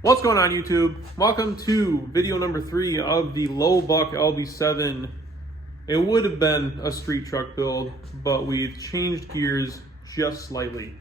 What's going on, YouTube? Welcome to video number 3 of the low buck LB7. It would have been a street truck build, but we've changed gears just slightly.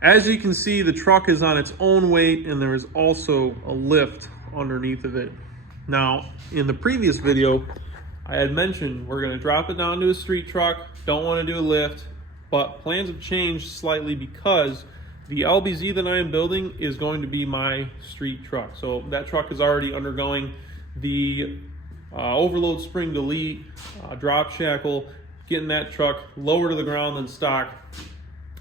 As you can see, the truck is on its own weight and there is also a lift underneath of it. Now, in the previous video, I had mentioned we're going to drop it down to a street truck, don't want to do a lift, but plans have changed slightly because the LBZ that I am building is going to be my street truck. So that truck is already undergoing the overload spring delete, drop shackle, getting that truck lower to the ground than stock.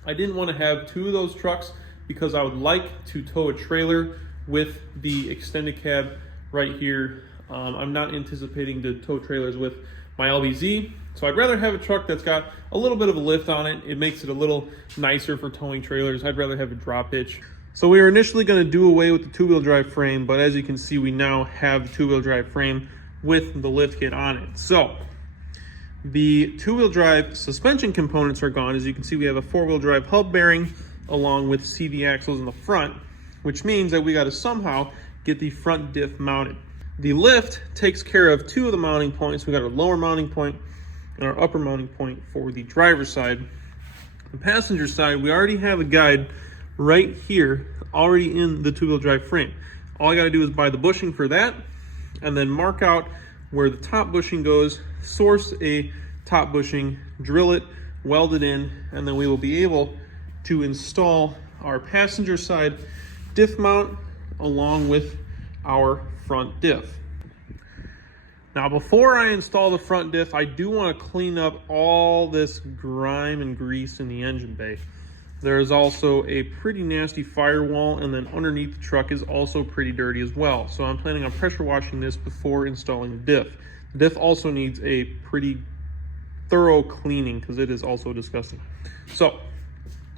I didn't want to have 2 of those trucks because I would like to tow a trailer with the extended cab right here. I'm not anticipating to tow trailers with my LBZ. So I'd rather have a truck that's got a little bit of a lift on it. It makes it a little nicer for towing trailers. I'd rather have a drop hitch. So we were initially going to do away with the 2-wheel drive frame, but as you can see, we now have the 2-wheel drive frame with the lift kit on it. So the 2-wheel drive suspension components are gone. As you can see, we have a 4-wheel drive hub bearing along with CV axles in the front, which means that we got to somehow get the front diff mounted. The lift takes care of 2 of the mounting points. We got our lower mounting point and our upper mounting point for the driver's side. The passenger side, we already have a guide right here already in the 2-wheel drive frame. All I got to do is buy the bushing for that and then mark out where the top bushing goes, source a top bushing, drill it, weld it in, and then we will be able to install our passenger side diff mount along with our front diff. Now, before I install the front diff, I do want to clean up all this grime and grease in the engine bay. There is also a pretty nasty firewall, and then underneath the truck is also pretty dirty as well. So I'm planning on pressure washing this before installing the diff. The diff also needs a pretty thorough cleaning because it is also disgusting. So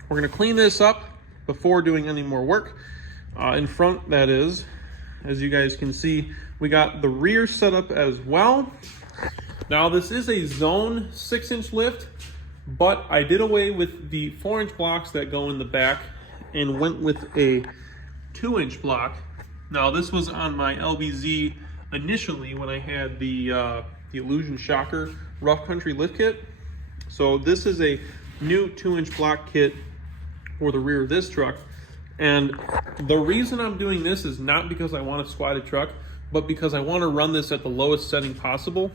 we're going to clean this up before doing any more work. In front, that is, as you guys can see, we got the rear set up as well. Now, this is a zone 6-inch lift, but I did away with the 4-inch blocks that go in the back and went with a 2-inch block. Now, this was on my LBZ initially when I had the Illusion Shocker Rough Country lift kit. So this is a new 2-inch block kit for the rear of this truck. And the reason I'm doing this is not because I want to squat a truck, but because I want to run this at the lowest setting possible.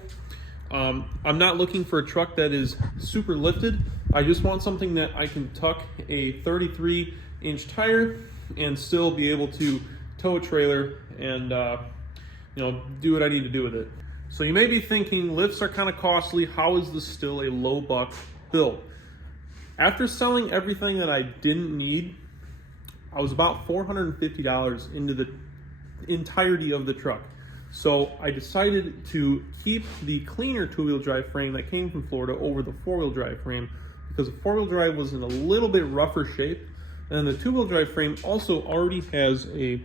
I'm not looking for a truck that is super lifted. I just want something that I can tuck a 33-inch tire and still be able to tow a trailer and do what I need to do with it. So you may be thinking, lifts are kind of costly. How is this still a low buck build? After selling everything that I didn't need, I was about $450 into the entirety of the truck. So I decided to keep the cleaner 2-wheel drive frame that came from Florida over the 4-wheel drive frame because the 4-wheel drive was in a little bit rougher shape. And the 2-wheel drive frame also already has a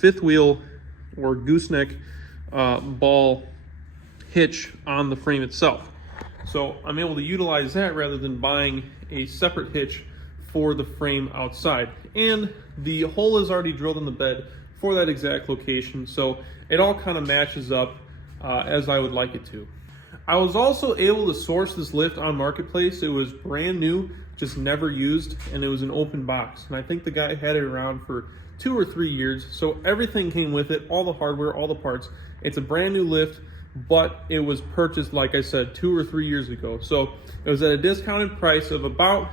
5th wheel or gooseneck ball hitch on the frame itself. So I'm able to utilize that rather than buying a separate hitch for the frame outside. And the hole is already drilled in the bed for that exact location, so it all kind of matches up as I would like it to. I was also able to source this lift on Marketplace. It was brand new, just never used, and it was an open box. And I think the guy had it around for 2 or 3 years, so everything came with it, all the hardware, all the parts. It's a brand new lift, but it was purchased, like I said, 2 or 3 years ago. So it was at a discounted price of about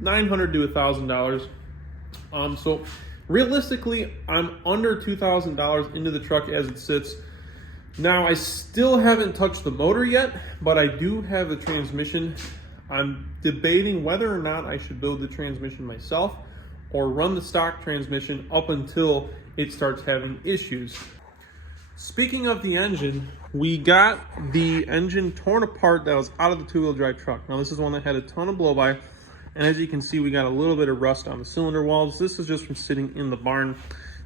$900 to $1,000. So realistically, I'm under $2,000 into the truck as it sits. Now, I still haven't touched the motor yet, but I do have the transmission. I'm debating whether or not I should build the transmission myself or run the stock transmission up until it starts having issues. Speaking of the engine, we got the engine torn apart that was out of the 2-wheel drive truck. Now, this is one that had a ton of blow-by. And as you can see, we got a little bit of rust on the cylinder walls. This is just from sitting in the barn.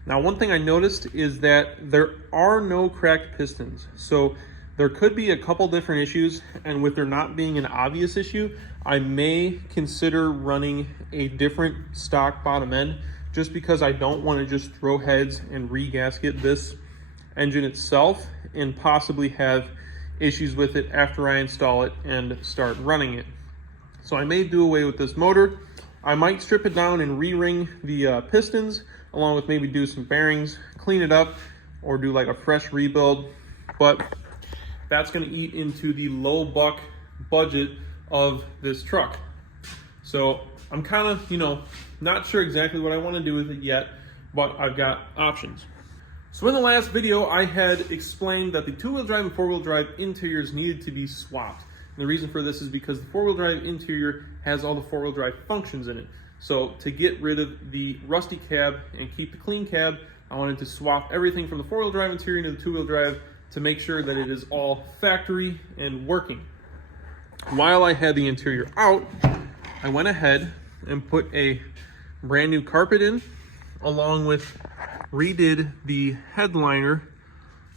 Now, one thing I noticed is that there are no cracked pistons. So there could be a couple different issues, and with there not being an obvious issue, I may consider running a different stock bottom end just because I don't want to just throw heads and re-gasket this engine itself and possibly have issues with it after I install it and start running it. So I may do away with this motor. I might strip it down and re-ring the pistons, along with maybe do some bearings, clean it up, or do like a fresh rebuild. But that's gonna eat into the low buck budget of this truck. So I'm kind of, not sure exactly what I want to do with it yet, but I've got options. So in the last video, I had explained that the two-wheel drive and four-wheel drive interiors needed to be swapped. And the reason for this is because the four-wheel drive interior has all the four-wheel drive functions in it. So to get rid of the rusty cab and keep the clean cab, I wanted to swap everything from the four-wheel drive interior to the two-wheel drive to make sure that it is all factory and working. While I had the interior out, I went ahead and put a brand new carpet in, along with redid the headliner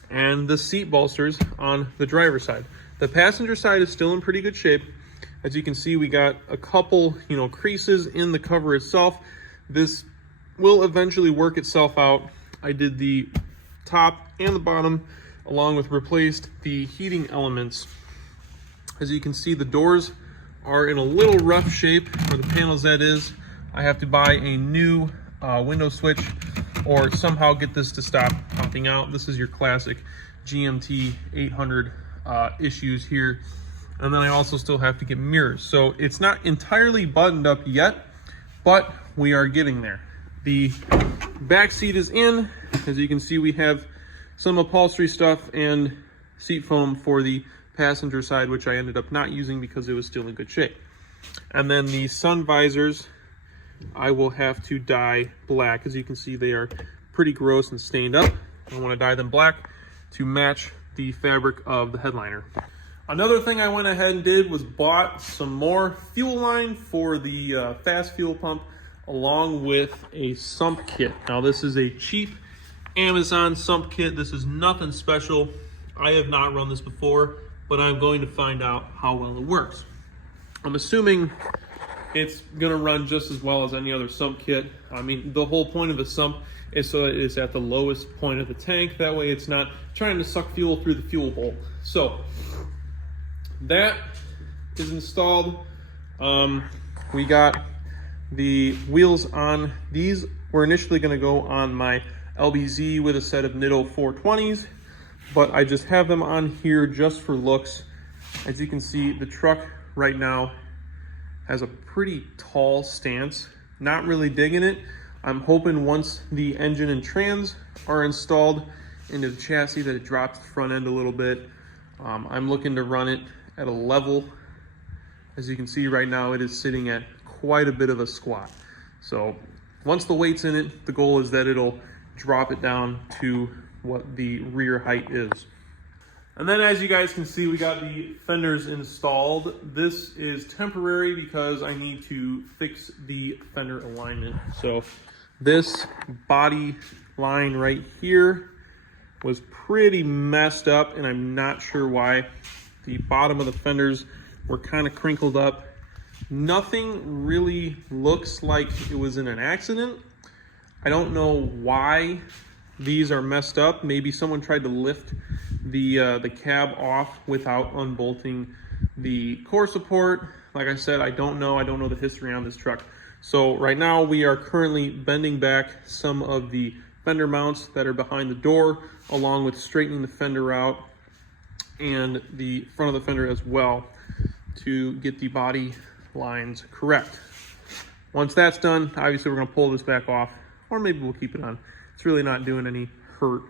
and the seat bolsters on the driver's side. The passenger side is still in pretty good shape. As you can see, we got a couple, creases in the cover itself. This will eventually work itself out. I did the top and the bottom, along with replaced the heating elements. As you can see, the doors are in a little rough shape where the panels that is. I have to buy a new window switch or somehow get this to stop popping out. This is your classic GMT 800 issues here. And then I also still have to get mirrors. So it's not entirely buttoned up yet, but we are getting there. The back seat is in. As you can see, we have some upholstery stuff and seat foam for the passenger side, which I ended up not using because it was still in good shape. And then the sun visors, I will have to dye black. As you can see, they are pretty gross and stained up. I want to dye them black to match the fabric of the headliner. Another thing I went ahead and did was bought some more fuel line for the fast fuel pump, along with a sump kit. Now this is a cheap Amazon sump kit. This is nothing special. I have not run this before, but I'm going to find out how well it works. I'm assuming it's gonna run just as well as any other sump kit. I mean, the whole point of a sump is so that it's at the lowest point of the tank. That way it's not trying to suck fuel through the fuel hole. So that is installed. We got the wheels on. These were initially gonna go on my LBZ with a set of Nitto 420s, but I just have them on here just for looks. As you can see, the truck right now has a pretty tall stance. Not really digging it. I'm hoping once the engine and trans are installed into the chassis that it drops the front end a little bit. I'm looking to run it at a level. As you can see right now, it is sitting at quite a bit of a squat. So once the weight's in it, the goal is that it'll drop it down to what the rear height is. And then as you guys can see, we got the fenders installed. This is temporary because I need to fix the fender alignment. So this body line right here was pretty messed up, and I'm not sure why. The bottom of the fenders were kind of crinkled up. Nothing really looks like it was in an accident. I don't know why these are messed up. Maybe someone tried to lift the cab off without unbolting the core support. Like I said, I don't know the history on this truck. So right now we are currently bending back some of the fender mounts that are behind the door, along with straightening the fender out and the front of the fender as well, to get the body lines correct. Once that's done, obviously we're going to pull this back off, or maybe we'll keep it on. It's really not doing any hurt,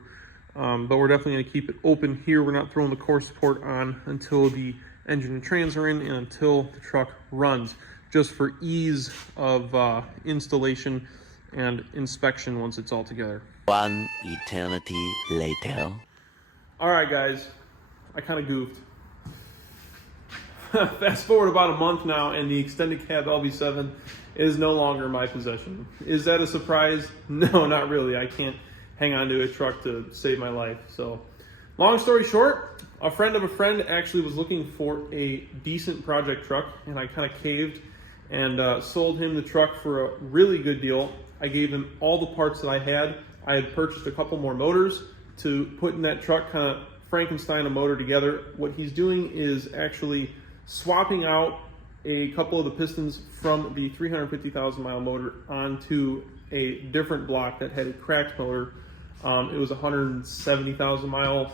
but we're definitely going to keep it open here. We're not throwing the core support on until the engine and trans are in and until the truck runs, just for ease of installation and inspection once it's all together. One eternity later. All right, guys, I kind of goofed. Fast forward about a month now, and the extended cab LB7 is no longer in my possession. Is that a surprise? No, not really. I can't hang on to a truck to save my life. So, long story short, a friend of a friend actually was looking for a decent project truck, and I kind of caved and sold him the truck for a really good deal. I gave him all the parts that I had. I had purchased a couple more motors to put in that truck, kind of Frankenstein a motor together. What he's doing is actually swapping out a couple of the pistons from the 350,000 mile motor onto a different block that had a cracked motor. It was a 170,000 mile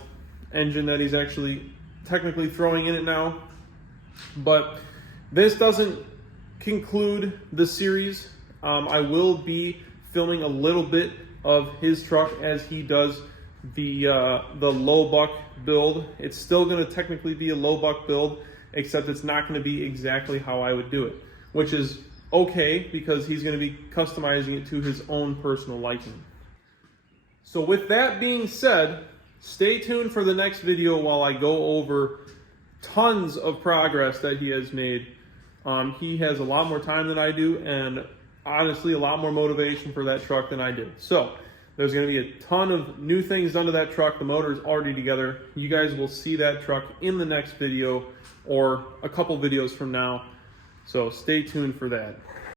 engine that he's actually technically throwing in it now. But this doesn't conclude the series. I will be filming a little bit of his truck as he does the low buck build. It's still going to technically be a low buck build, except it's not going to be exactly how I would do it, which is okay because he's going to be customizing it to his own personal liking. So with that being said, stay tuned for the next video while I go over tons of progress that he has made. He has a lot more time than I do, and honestly a lot more motivation for that truck than I did. So there's going to be a ton of new things done to that truck. The motor is already together. You guys will see that truck in the next video or a couple videos from now. So stay tuned for that.